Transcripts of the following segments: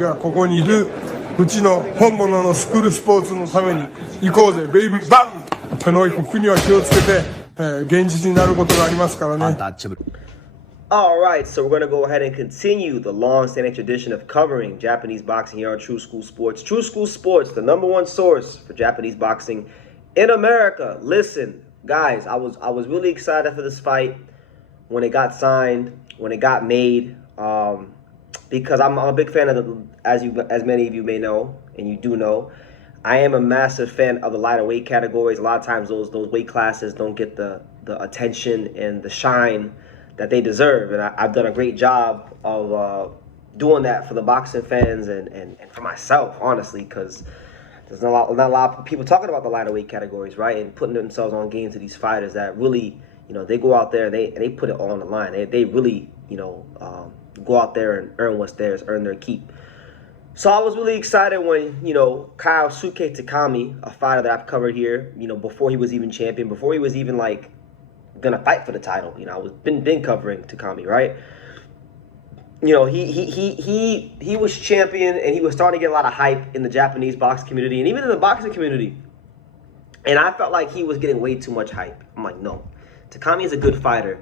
がここにいるうちの本物のスクールスポーツのために行こうぜベイビーバンこの国は気をつけて、現実になることがありますからね。Alright, so we're going to go ahead and continue the long-standing tradition of covering Japanese boxing here on True School Sports. True School Sports, the #1 source for Japanese boxing in America. Listen, guys, I was really excited for this fight when it got signed, when it got made, because I'm a big fan of the, as many of you may know, and you do know, I am a massive fan of the lighter weight categories. A lot of times those weight classes don't get the attention and the shine that they deserve, and I've done a great job of doing that for the boxing fans and for myself, honestly, because there's not a lot of people talking about the lighter weight categories, right, and putting themselves on game to these fighters that really, you know, they go out there and they put it all on the line. They really, you know, go out there and earn what's theirs, earn their keep. So I was really excited when, you know, Kyosuke Takami, a fighter that I've covered here, you know, before he was even champion, before he was even like gonna fight for the title, you know, I was been covering Takami, right? You know, he was champion and he was starting to get a lot of hype in the Japanese boxing community and even in the boxing community. And I felt like he was getting way too much hype. I'm like, no, Takami is a good fighter,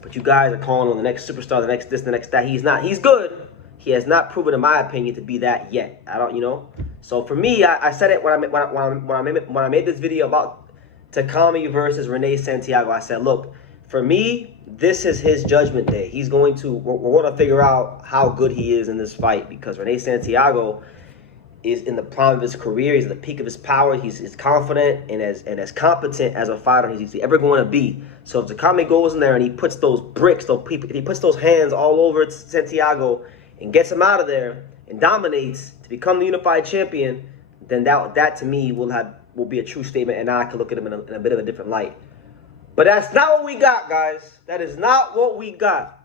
but you guys are calling on the next superstar, the next this, the next that. He's not. He's good. He has not proven, in my opinion, to be that yet. I don't, you know. So for me, I said it when I made this video about Takami versus Rene Santiago. I said, look, for me, this is his judgment day. He's going to, we're going to figure out how good he is in this fight, because Rene Santiago is in the prime of his career. He's at the peak of his power. He's confident and as competent as a fighter as he's ever going to be. So if Takami goes in there and he puts those bricks, if he puts those hands all over Santiago and gets him out of there and dominates to become the unified champion, then that to me will be a true statement, and now I can look at him in a bit of a different light. But that's not what we got, guys. That is not what we got.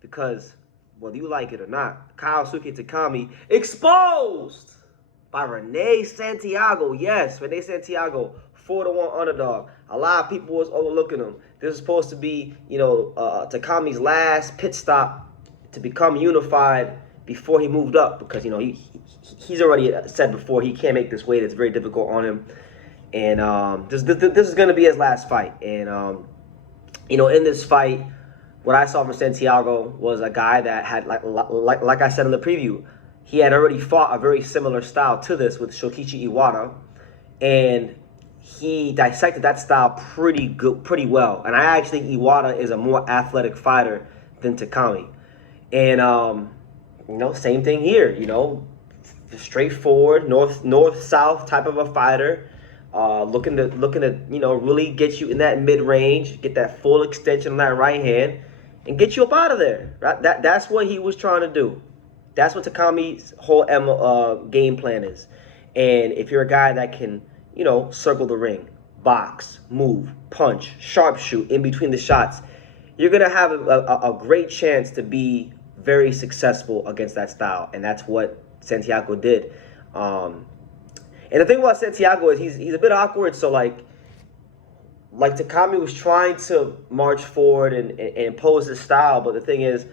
Because whether you like it or not, Kyosuke Takami exposed by Rene Santiago. Yes, Rene Santiago, 4-1 underdog. A lot of people was overlooking him. This is supposed to be, you know, Takami's last pit stop to become unified before he moved up, because, you know, he's already said before he can't make this weight. It's very difficult on him. And this is going to be his last fight. And, you know, in this fight, what I saw from Santiago was a guy that had, like I said in the preview, he had already fought a very similar style to this with Shokichi Iwata. And he dissected that style pretty well. And I actually think Iwata is a more athletic fighter than Takami. And, you know, same thing here, you know, straightforward, north-south type of a fighter. Looking to, you know, really get you in that mid-range, get that full extension on that right hand, and get you up out of there. Right? That's what he was trying to do. That's what Takami's whole game plan is. And if you're a guy that can, you know, circle the ring, box, move, punch, sharpshoot in between the shots, you're going to have a great chance to be very successful against that style. And that's what Santiago did. And the thing about Santiago is he's a bit awkward. So like Takami was trying to march forward and impose his style, but the thing is,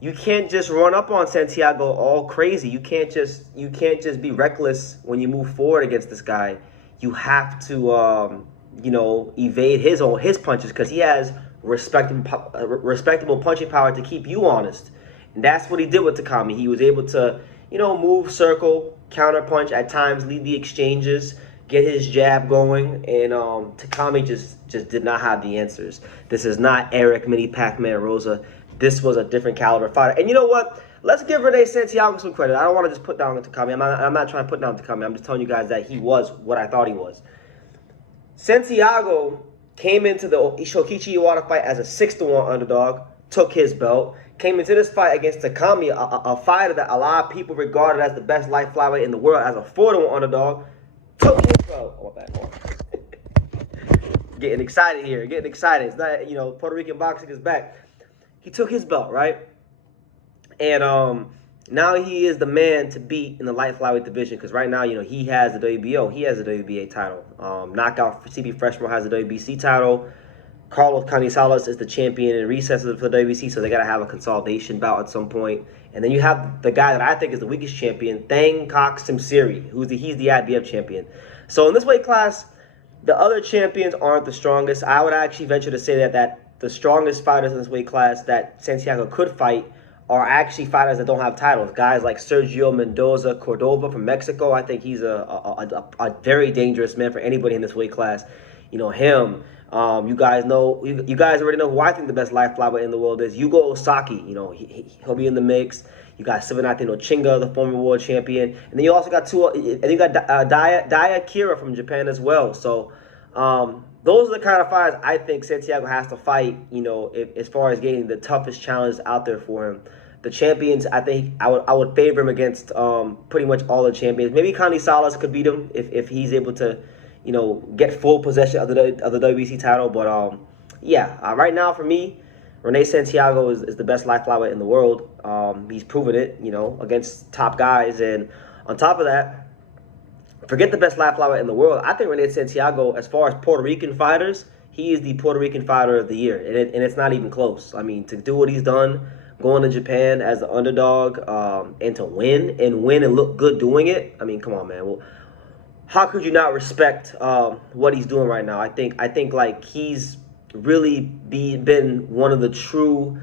you can't just run up on Santiago all crazy. You can't just be reckless when you move forward against this guy. You have to you know, evade his punches, because he has respectable punching power to keep you honest. And that's what he did with Takami. He was able to, you know, move, circle, counter punch, at times lead the exchanges, get his jab going, and Takami just did not have the answers. This is not Eric Mini Pac-Man Rosa. This was a different caliber fighter. And you know what? Let's give Rene Santiago some credit. I don't want to just put down Takami. I'm not trying to put down Takami. I'm just telling you guys that he was what I thought he was. Santiago came into the Shokichi Iwata fight as a 6-1 underdog, took his belt. Came into this fight against Takami, a fighter that a lot of people regarded as the best light flyweight in the world, as a 4-1 underdog. Took his belt. Oh, my bad. Getting excited here. Getting excited. It's not, you know, Puerto Rican boxing is back. He took his belt, right? And now he is the man to beat in the light flyweight division, because right now, you know, he has the WBO. He has the WBA title. Knockout CB Freshman has the WBC title. Carlos Canizales is the champion in recess for the WBC, so they got to have a consolidation bout at some point. And then you have the guy that I think is the weakest champion, Thang Kok Simsiri, he's the IBF champion. So in this weight class, the other champions aren't the strongest. I would actually venture to say that the strongest fighters in this weight class that Santiago could fight are actually fighters that don't have titles. Guys like Sergio Mendoza Cordova from Mexico. I think he's a very dangerous man for anybody in this weight class. You know, him. You guys already know who I think the best light flyweight in the world is. Yugo Osaki. You know, he'll be in the mix. You got Sivanathan Ochinga, the former world champion. And then you also got Daya Kira from Japan as well. So those are the kind of fighters I think Santiago has to fight, you know, as far as getting the toughest challenge out there for him. The champions, I think I would favor him against pretty much all the champions. Maybe Connie Salas could beat him if he's able to, you know, get full possession of the WBC title. But yeah, right now for me, Rene Santiago is the best light flyweight in the world. He's proven it, you know, against top guys. And on top of that, forget the best light flyweight in the world. I think Rene Santiago, as far as Puerto Rican fighters, he is the Puerto Rican fighter of the year. And it's not even close. I mean, to do what he's done, going to Japan as the underdog, and to win and look good doing it. I mean, come on, man. Well, how could you not respect what he's doing right now? I think like he's really been one of the true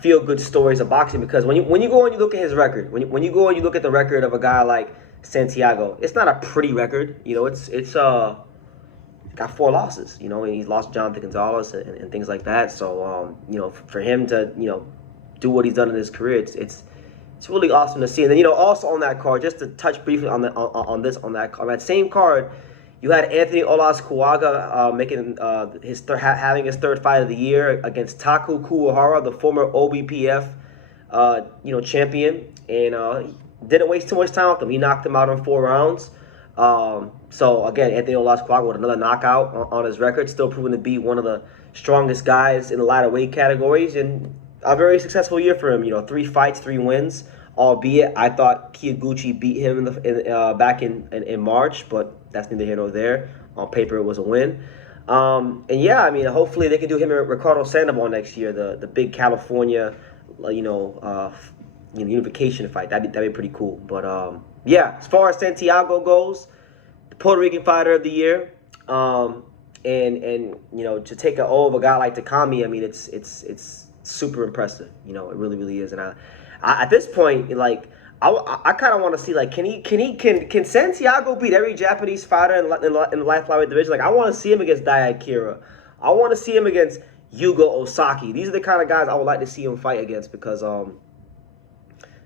feel-good stories of boxing, because when you go and you look at his record, when you go and you look at the record of a guy like Santiago, it's not a pretty record. You know, it's got 4 losses. You know, and he's lost Jonathan Gonzalez and things like that. So you know, for him to, you know, do what he's done in his career, it's really awesome to see. And then, you know, also on that card, just to touch briefly on that same card, you had Anthony Olaskuaga making having his 3rd fight of the year against Taku Kuwahara, the former OBPF you know, champion, and didn't waste too much time with him. He knocked him out in 4 rounds. So again, Anthony Olaskuaga with another knockout on his record, still proven to be one of the strongest guys in the lighter weight categories, and a very successful year for him. You know, 3 fights, 3 wins. Albeit I thought Kyosuke beat him back in March, but that's neither here nor there. On paper, it was a win. And yeah, I mean, hopefully they can do him and Ricardo Sandoval next year, the big California, you know, unification fight. That'd be pretty cool. But yeah, as far as Santiago goes, the Puerto Rican fighter of the year, and you know, to take an O of a guy like Takami, I mean, it's super impressive. You know, it really is. And I at this point, like, I kind of want to see, like, can Santiago beat every Japanese fighter in the light flyweight division? Like, I want to see him against Daya Kira. I want to see him against Yugo Osaki. These are the kind of guys I would like to see him fight against, because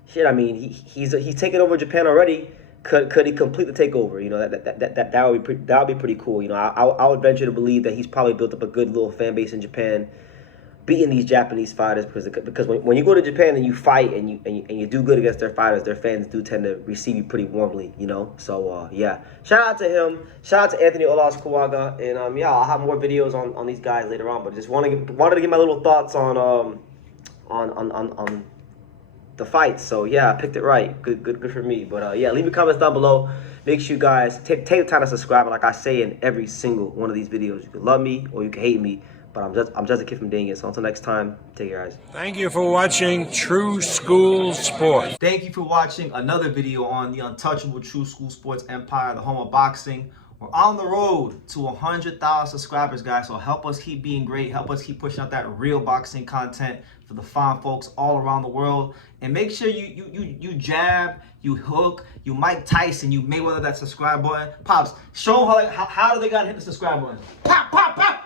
shit, I mean, he's taken over Japan already. Could he complete the takeover? You know, that would be pretty cool. You know, I would venture to believe that he's probably built up a good little fan base in Japan, beating these Japanese fighters, because when you go to Japan and you fight and you do good against their fighters, their fans do tend to receive you pretty warmly, you know. So yeah, shout out to him, shout out to Anthony Olaskuaga, and yeah, I'll have more videos on these guys later on, but just wanted to get my little thoughts on the fights. So yeah, I picked it right. Good for me. But yeah, leave your comments down below. Make sure you guys take the time to subscribe. And like I say in every single one of these videos, you can love me or you can hate me, but I'm just a kid from Dingus. So until next time, take care, guys. Thank you for watching True School Sports. Thank you for watching another video on the untouchable True School Sports empire, the home of boxing. We're on the road to 100,000 subscribers, guys. So help us keep being great. Help us keep pushing out that real boxing content for the fine folks all around the world. And make sure you jab, you hook, you Mike Tyson, you Mayweather that subscribe button. Pops, show them how do they gotta hit the subscribe button. Pop, pop, pop.